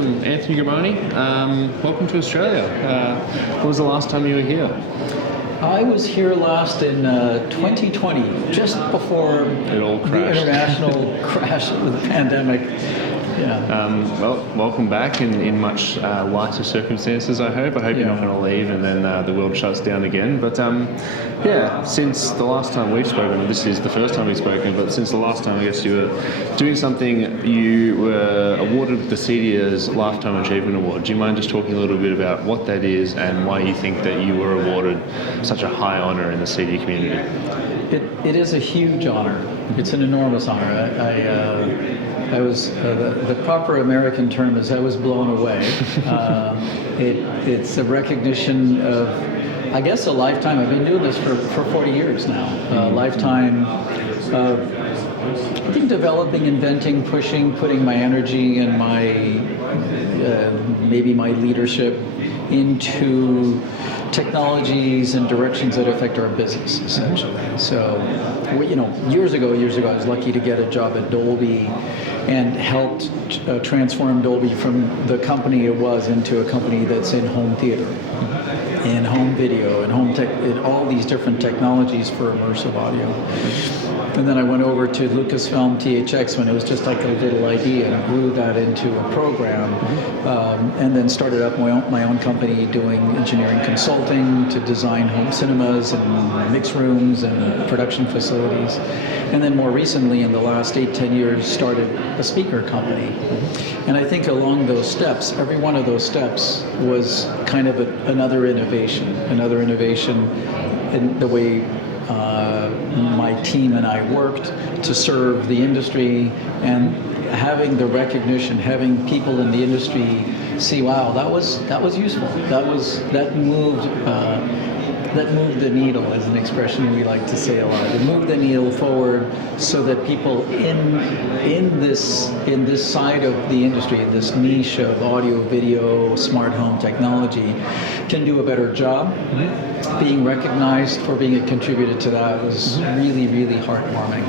I'm Anthony Grimani. Welcome to Australia. When was the last time you were here? I was here last in 2020, just before It all the crashed. international crash of the pandemic. Yeah. Well, welcome back in much lighter circumstances, I hope. I hope you're not going to leave and then the world shuts down again. But yeah, since the last time we've spoken, this is the first time we've spoken, but since the last time I guess you were doing something, you were awarded the CEDIA's Lifetime Achievement Award. Do you mind just talking a little bit about what that is and why you think that you were awarded such a high honour in the CEDIA community? It is a huge honor. It's an enormous honor. I was, the proper American term is I was blown away. It's a recognition of, I guess, a lifetime. I've been doing this for 40 years now. A lifetime of, I think, developing, inventing, pushing, putting my energy and my, maybe my leadership into technologies and directions that affect our business, essentially. So, years ago, I was lucky to get a job at Dolby and helped transform Dolby from the company it was into a company that's in home theater, in home video, and home tech, in all these different technologies for immersive audio. And then I went over to Lucasfilm THX when it was just like a little idea, and grew that into a program, and then started up my own company doing engineering consulting to design home cinemas and mix rooms and production facilities. And then more recently, in the last 8-10 years, started a speaker company. And I think along those steps, every one of those steps was kind of another innovation in the way my team and I worked to serve the industry, and having the recognition, having people in the industry see, wow, that was useful. That moved the needle, is an expression we like to say a lot. It moved the needle forward so that people in this side of the industry, in this niche of audio, video, smart home technology, can do a better job. Being recognized for being a contributor to that was really, really heartwarming.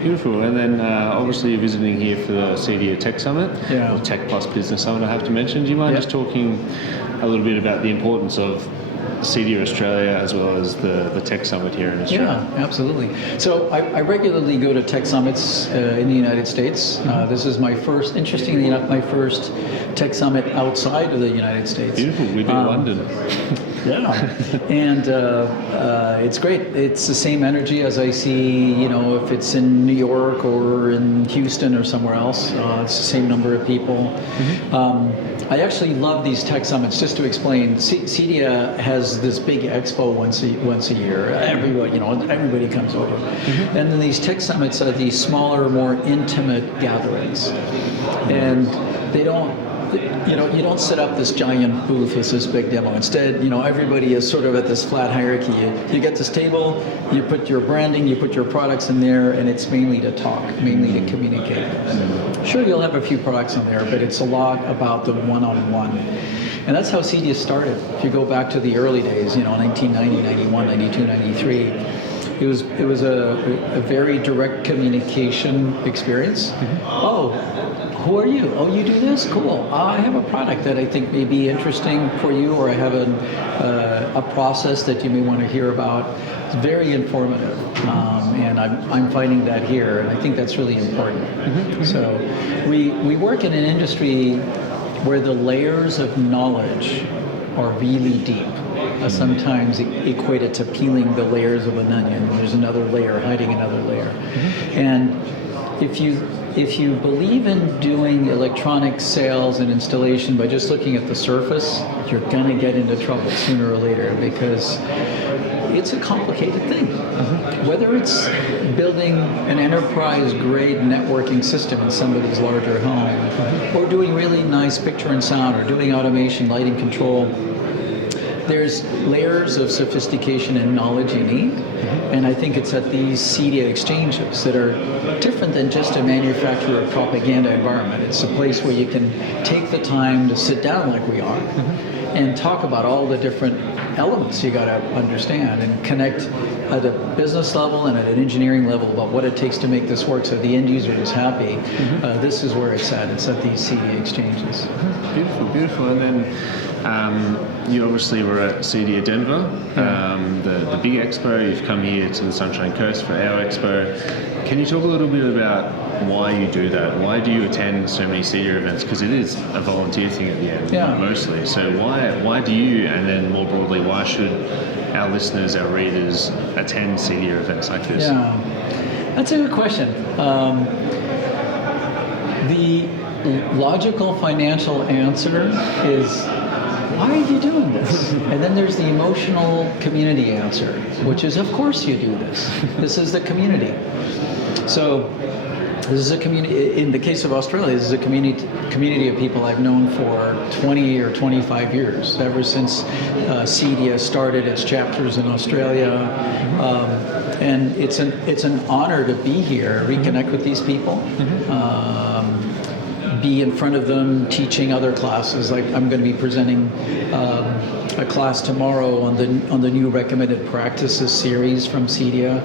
Beautiful. And then obviously you're visiting here for the CEDIA Tech Summit, or Tech Plus Business Summit, I have to mention. Do you mind just talking a little bit about the importance of CEDIA Australia as well as the Tech Summit here in Australia? Yeah, absolutely. So I regularly go to tech summits in the United States. This is my first, interestingly enough, my first tech summit outside of the United States. Beautiful. We've been in London. Yeah, and it's great. It's the same energy as I see, if it's in New York or in Houston or somewhere else. It's the same number of people. I actually love these tech summits. Just to explain, CEDIA has this big expo once a year. Everybody comes over, and then these tech summits are these smaller, more intimate gatherings, and they don't. You don't set up this giant booth as this big demo. Instead, everybody is sort of at this flat hierarchy. You get this table, you put your branding, you put your products in there, and it's mainly to talk, mainly to communicate. Sure, you'll have a few products in there, but it's a lot about the one-on-one. And that's how CEDIA started. If you go back to the early days, 1990, 91, 92, 93, it was a very direct communication experience. Oh, who are you? Oh, you do this? Cool. I have a product that I think may be interesting for you, or I have a process that you may want to hear about. It's very informative, and I'm finding that here, and I think that's really important. So we work in an industry where the layers of knowledge are really deep. Sometimes equated to peeling the layers of an onion. There's another layer hiding another layer, and if you believe in doing electronic sales and installation by just looking at the surface, you're going to get into trouble sooner or later, because it's a complicated thing. Whether it's building an enterprise-grade networking system in somebody's larger home, or doing really nice picture and sound, or doing automation, lighting control, there's layers of sophistication and knowledge you need, and I think it's at these CEDIA exchanges that are different than just a manufacturer or propaganda environment. It's a place where you can take the time to sit down like we are and talk about all the different elements you got to understand and connect at a business level and at an engineering level about what it takes to make this work so the end user is happy. This is where it's at. It's at these CEDIA exchanges. Beautiful, beautiful. And then you obviously were at CEDIA Denver, the big expo. You've come here to the Sunshine Coast for our expo. Can you talk a little bit about why you do that? Why do you attend so many CEDIA events? Because it is a volunteer thing at the end, mostly. So why do you, and then more broadly, why should our listeners, our readers, attend CEDIA events like this? Yeah, that's a good question. The logical financial answer is, why are you doing this? And then there's the emotional community answer, which is, of course you do this. This is the community. So this is a community, in the case of Australia, this is a community of people I've known for 20 or 25 years, ever since CEDIA started its chapters in Australia. And it's an honor to be here, reconnect with these people, be in front of them, teaching other classes. Like I'm going to be presenting a class tomorrow on the new recommended practices series from CEDIA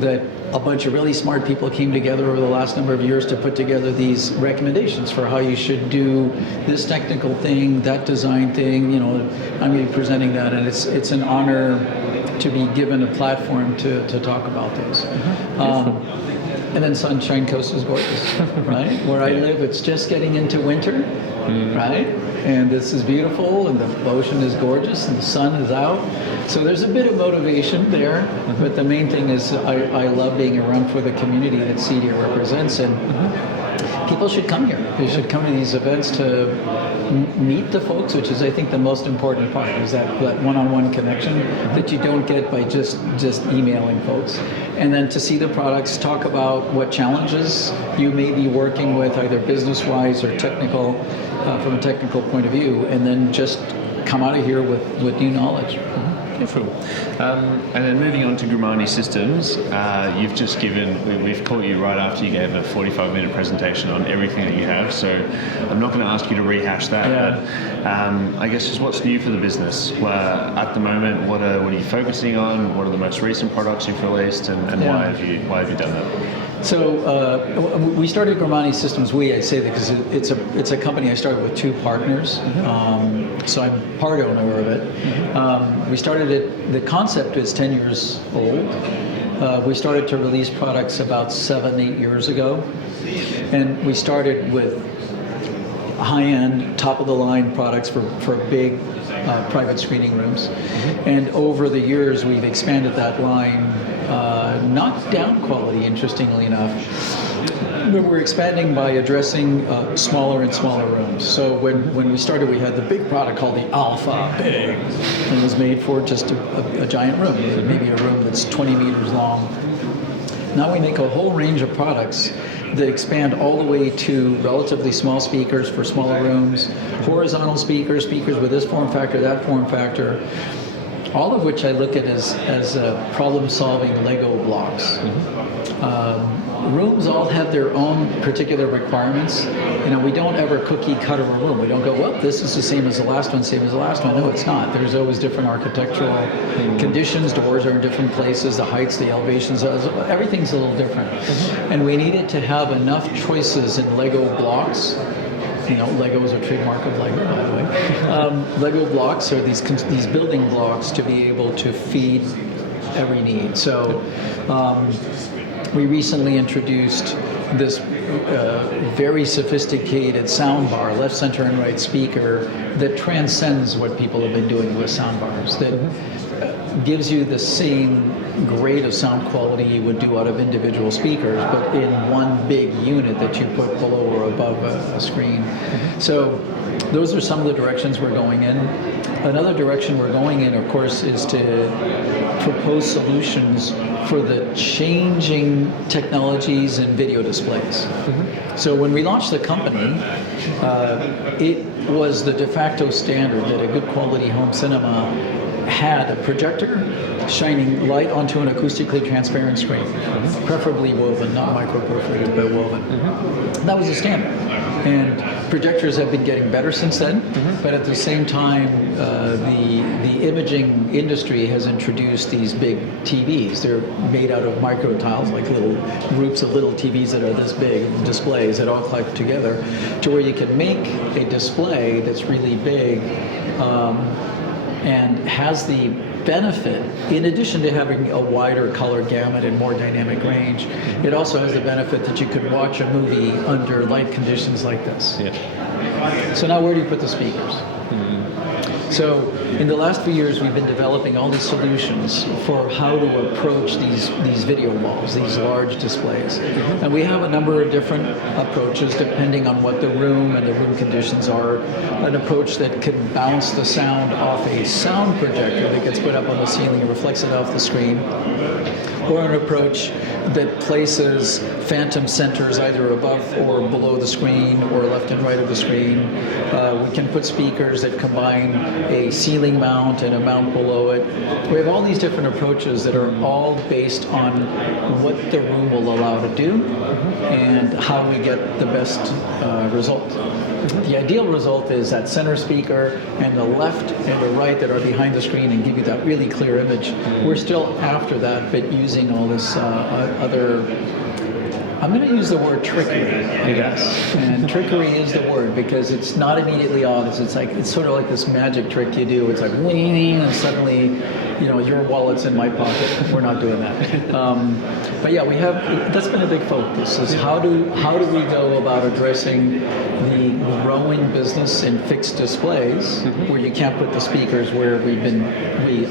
that a bunch of really smart people came together over the last number of years to put together these recommendations for how you should do this technical thing, that design thing. You know, I'm going to be presenting that, and it's an honor to be given a platform to talk about those. And then Sunshine Coast is gorgeous, right? Where I live, it's just getting into winter, right? And this is beautiful, and the ocean is gorgeous, and the sun is out. So there's a bit of motivation there, but the main thing is I love being around for the community that CEDIA represents, and people should come here. They should come to these events to meet the folks, which is, I think, the most important part, is that one-on-one connection that you don't get by just emailing folks. And then to see the products, talk about what challenges you may be working with, either business-wise or technical, from a technical point of view, and then just come out of here with new knowledge. Beautiful. And then moving on to Grimani Systems, you've just we've caught you right after you gave a 45-minute presentation on everything that you have, so I'm not going to ask you to rehash that, but I guess just what's new for the business? At the moment, what are you focusing on? What are the most recent products you've released, and why have you done that? So we started Grimani Systems. I say that because it's a company I started with two partners. So I'm part owner of it. We started it. The concept is 10 years old. We started to release products about 7-8 years ago, and we started with high-end, top-of-the-line products for big private screening rooms. And over the years, we've expanded that line. Not down quality, interestingly enough. We're expanding by addressing smaller and smaller rooms. So when we started, we had the big product called the Alpha Big. It was made for just a giant room, maybe a room that's 20 meters long. Now we make a whole range of products that expand all the way to relatively small speakers for smaller rooms, horizontal speakers with this form factor, that form factor, all of which I look at as problem-solving Lego blocks. Rooms all have their own particular requirements. You know, we don't ever cookie cutter a room. We don't go, well, this is the same as the last one, same as the last one. No, it's not. There's always different architectural conditions. Doors are in different places. The heights, the elevations, everything's a little different. And we needed to have enough choices in Lego blocks. You know, Lego is a trademark of Lego, by the way. Lego blocks are these building blocks to be able to feed every need. So we recently introduced this very sophisticated sound bar, left, center, and right speaker that transcends what people have been doing with sound bars, that gives you the same grade of sound quality you would do out of individual speakers, but in one big unit that you put below or above a screen. So those are some of the directions we're going in. Another direction we're going in, of course, is to propose solutions for the changing technologies in video displays. So when we launched the company, it was the de facto standard that a good quality home cinema had a projector shining light onto an acoustically transparent screen, preferably woven, not microperforated, but woven. That was the standard. And projectors have been getting better since then, but at the same time, the imaging industry has introduced these big TVs. They're made out of micro tiles, like little groups of little TVs that are this big, displays that all clip together, to where you can make a display that's really big and has the benefit, in addition to having a wider color gamut and more dynamic range, it also has the benefit that you could watch a movie under light conditions like this. So now where do you put the speakers? So in the last few years, we've been developing all these solutions for how to approach these video walls, these large displays. And we have a number of different approaches depending on what the room and the room conditions are. An approach that can bounce the sound off a sound projector that gets put up on the ceiling and reflects it off the screen. Or an approach that places phantom centers either above or below the screen or left and right of the screen. We can put speakers that combine a ceiling mount and a mount below it. We have all these different approaches that are all based on what the room will allow to do and how we get the best result. The ideal result is that center speaker and the left and the right that are behind the screen and give you that really clear image. We're still after that, but using all this other, I'm going to use the word trickery, I guess. And trickery is the word because it's not immediately obvious. It's sort of like this magic trick you do. It's like wing, and suddenly, your wallet's in my pocket. We're not doing that. But yeah, that's been a big focus. Is how do we go about addressing the growing business in fixed displays where you can't put the speakers where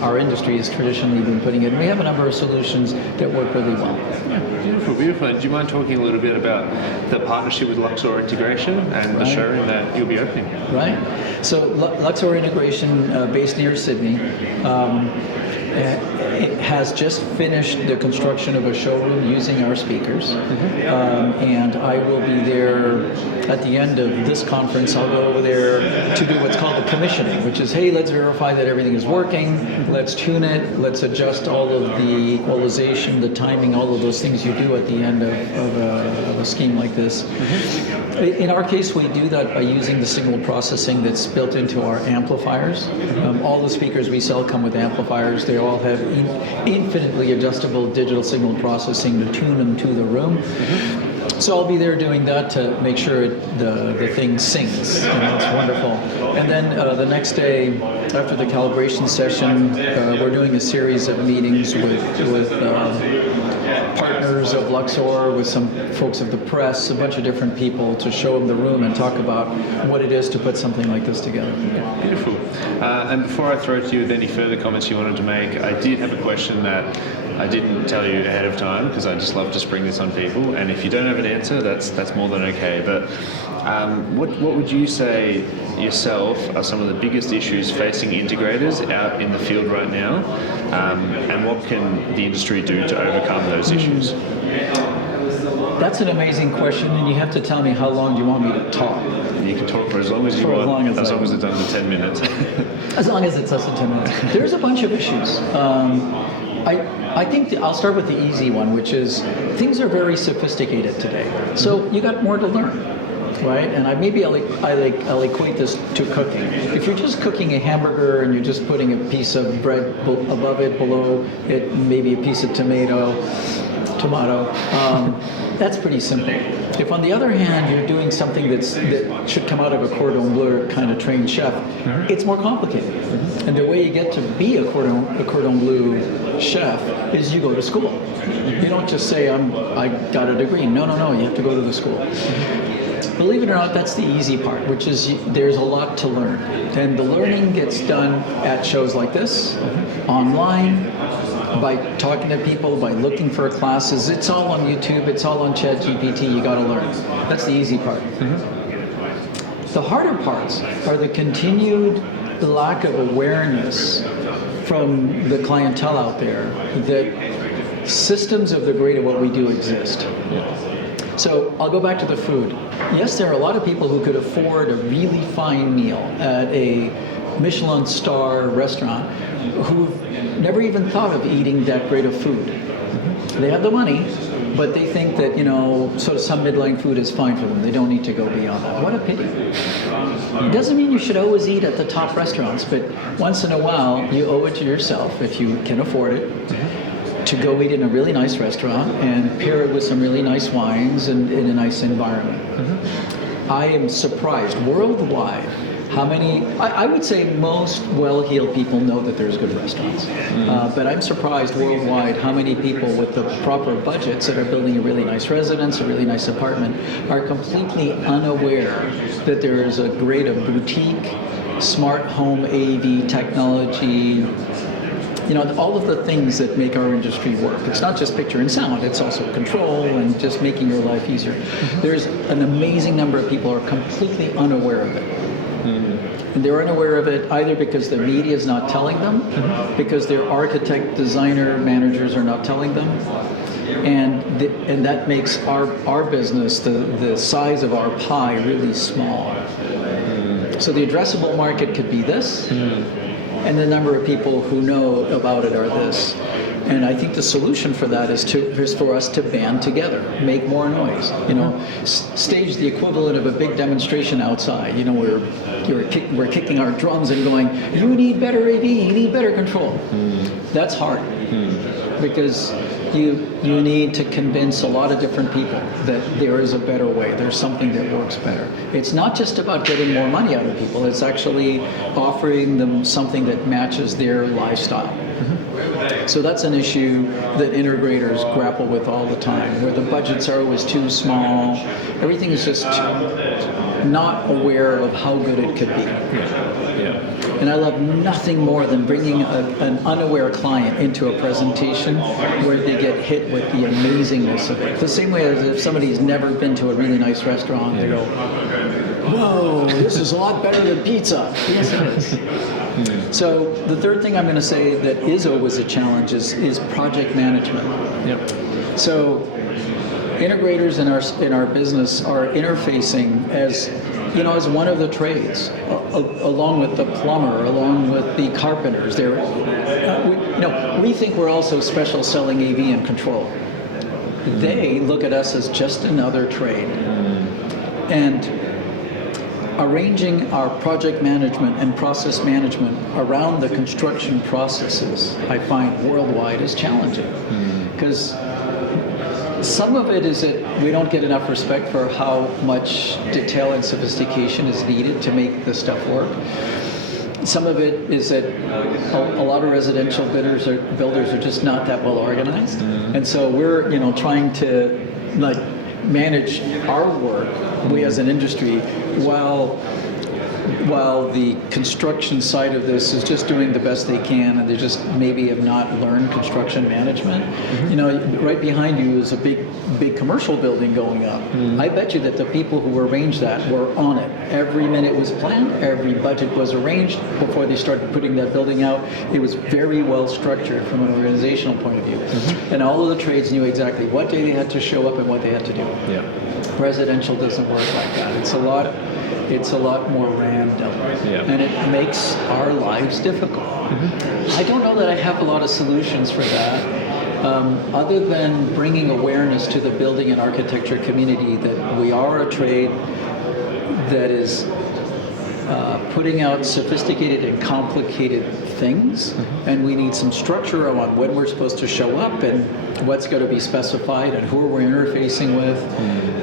our industry has traditionally been putting it. And we have a number of solutions that work really well. Yeah, beautiful, beautiful. Do you mind talking a little bit about the partnership with Luxor Integration and the showroom that you'll be opening? Right. So Luxor Integration, based near Sydney, it has just finished the construction of a showroom using our speakers, and I will be there at the end of this conference. I'll go over there to do what's called the commissioning, which is, hey, let's verify that everything is working, let's tune it, let's adjust all of the equalization, the timing, all of those things you do at the end of a scheme like this. In our case, we do that by using the signal processing that's built into our amplifiers. All the speakers we sell come with amplifiers. They all have infinitely adjustable digital signal processing to tune them to the room. So I'll be there doing that to make sure the thing sings. It's wonderful. And then the next day, after the calibration session, we're doing a series of meetings with partners of Luxor, with some folks of the press, a bunch of different people to show them the room and talk about what it is to put something like this together. Yeah, beautiful. And before I throw to you with any further comments you wanted to make, I did have a question that I didn't tell you ahead of time because I just love to spring this on people. And if you don't have an answer, that's more than okay. But what would you say yourself are some of the biggest issues facing integrators out in the field right now? And what can the industry do to overcome those issues? That's an amazing question, and you have to tell me how long do you want me to talk. You can talk for as long as you want, as long as it's under 10 minutes. As long as it's less than 10 minutes. There's a bunch of issues. I think I'll start with the easy one, which is things are very sophisticated today. So you got more to learn, right? And I'll equate this to cooking. If you're just cooking a hamburger and you're just putting a piece of bread above it, below it, maybe a piece of tomato, that's pretty simple. If on the other hand you're doing something that should come out of a cordon bleu kind of trained chef, it's more complicated. And the way you get to be a cordon bleu chef is you go to school. You don't just say, I got a degree. No, you have to go to the school. Believe it or not, that's the easy part, which is there's a lot to learn. And the learning gets done at shows like this, online, by talking to people, by looking for classes. It's all on YouTube, it's all on ChatGPT, you gotta learn. That's the easy part. The harder parts are the continued lack of awareness from the clientele out there that systems of the grade of what we do exist. So I'll go back to the food. Yes, there are a lot of people who could afford a really fine meal at a Michelin star restaurant who've never even thought of eating that great of food. They have the money, but they think that, sort of some midline food is fine for them. They don't need to go beyond that. What a pity. It doesn't mean you should always eat at the top restaurants, but once in a while, you owe it to yourself, if you can afford it, to go eat in a really nice restaurant and pair it with some really nice wines and in a nice environment. I am surprised worldwide how many, I would say most well-heeled people know that there's good restaurants. But I'm surprised worldwide how many people with the proper budgets that are building a really nice residence, a really nice apartment, are completely unaware that there is a grade of boutique, smart home AV technology, all of the things that make our industry work. It's not just picture and sound, it's also control and just making your life easier. There's an amazing number of people who are completely unaware of it. And they're unaware of it either because the media is not telling them, because their architect, designer, managers are not telling them, and that makes our business, the size of our pie, really small. So the addressable market could be this, and the number of people who know about it are this. And I think the solution for that is for us to band together, make more noise. Stage the equivalent of a big demonstration outside. We're kicking our drums and going, "You need better AV, you need better control." That's hard because you need to convince a lot of different people that there is a better way. There's something that works better. It's not just about getting more money out of people. It's actually offering them something that matches their lifestyle. So that's an issue that integrators grapple with all the time, where the budgets are always too small. Everything is just not aware of how good it could be. And I love nothing more than bringing an unaware client into a presentation where they get hit with the amazingness of it. The same way as if somebody's never been to a really nice restaurant, they go, "Whoa, this is a lot better than pizza." Yes, it is. So the third thing I'm going to say that is always a challenge is project management. So integrators in our business are interfacing as one of the trades, along with the plumber, along with the carpenters. We think we're also special selling AV and control. They look at us as just another trade. And arranging our project management and process management around the construction processes, I find worldwide, is challenging. Because some of it is that we don't get enough respect for how much detail and sophistication is needed to make this stuff work. Some of it is that a lot of residential builders are just not that well organized. And so we're trying to manage our work, we as an industry, while the construction side of this is just doing the best they can, and they just maybe have not learned construction management. Right behind you is a big commercial building going up. I bet you that the people who arranged that were on it. Every minute was planned, every budget was arranged before they started putting that building out. It was very well structured from an organizational point of view. And all of the trades knew exactly what day they had to show up and what they had to do. Residential doesn't work like that. It's a lot more random, and it makes our lives difficult. I don't know that I have a lot of solutions for that, other than bringing awareness to the building and architecture community that we are a trade that is putting out sophisticated and complicated things, and we need some structure on when we're supposed to show up and what's going to be specified and who we're interfacing with.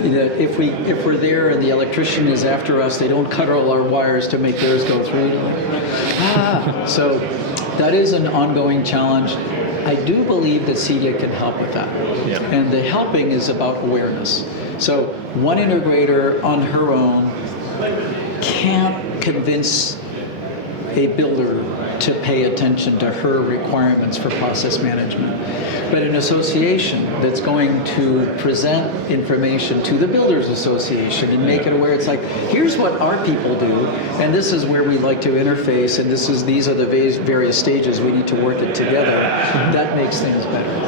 That if we're there and the electrician is after us, they don't cut all our wires to make theirs go through. So that is an ongoing challenge. I do believe that CEDIA can help with that. And the helping is about awareness. So one integrator on her own can't convince a builder to pay attention to her requirements for process management. But an association that's going to present information to the Builders Association and make it aware, it's like, here's what our people do, and this is where we like to interface, and these are the various stages we need to work it together. That makes things better.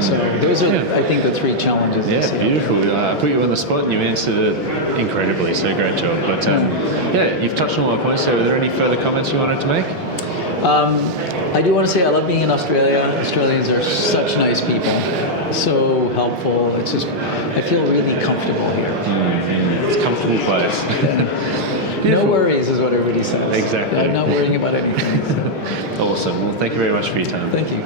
So those are, I think, the three challenges. Yeah, beautiful. I put you on the spot and you answered it incredibly, so great job. But yeah, you've touched on all my points, so are there any further comments you wanted to make? I do want to say I love being in Australia. Australians are such nice people, so helpful. It's just, I feel really comfortable here. It's a comfortable place. No worries is what everybody says. Exactly. I'm not worrying about anything. So. Awesome. Well, thank you very much for your time. Thank you.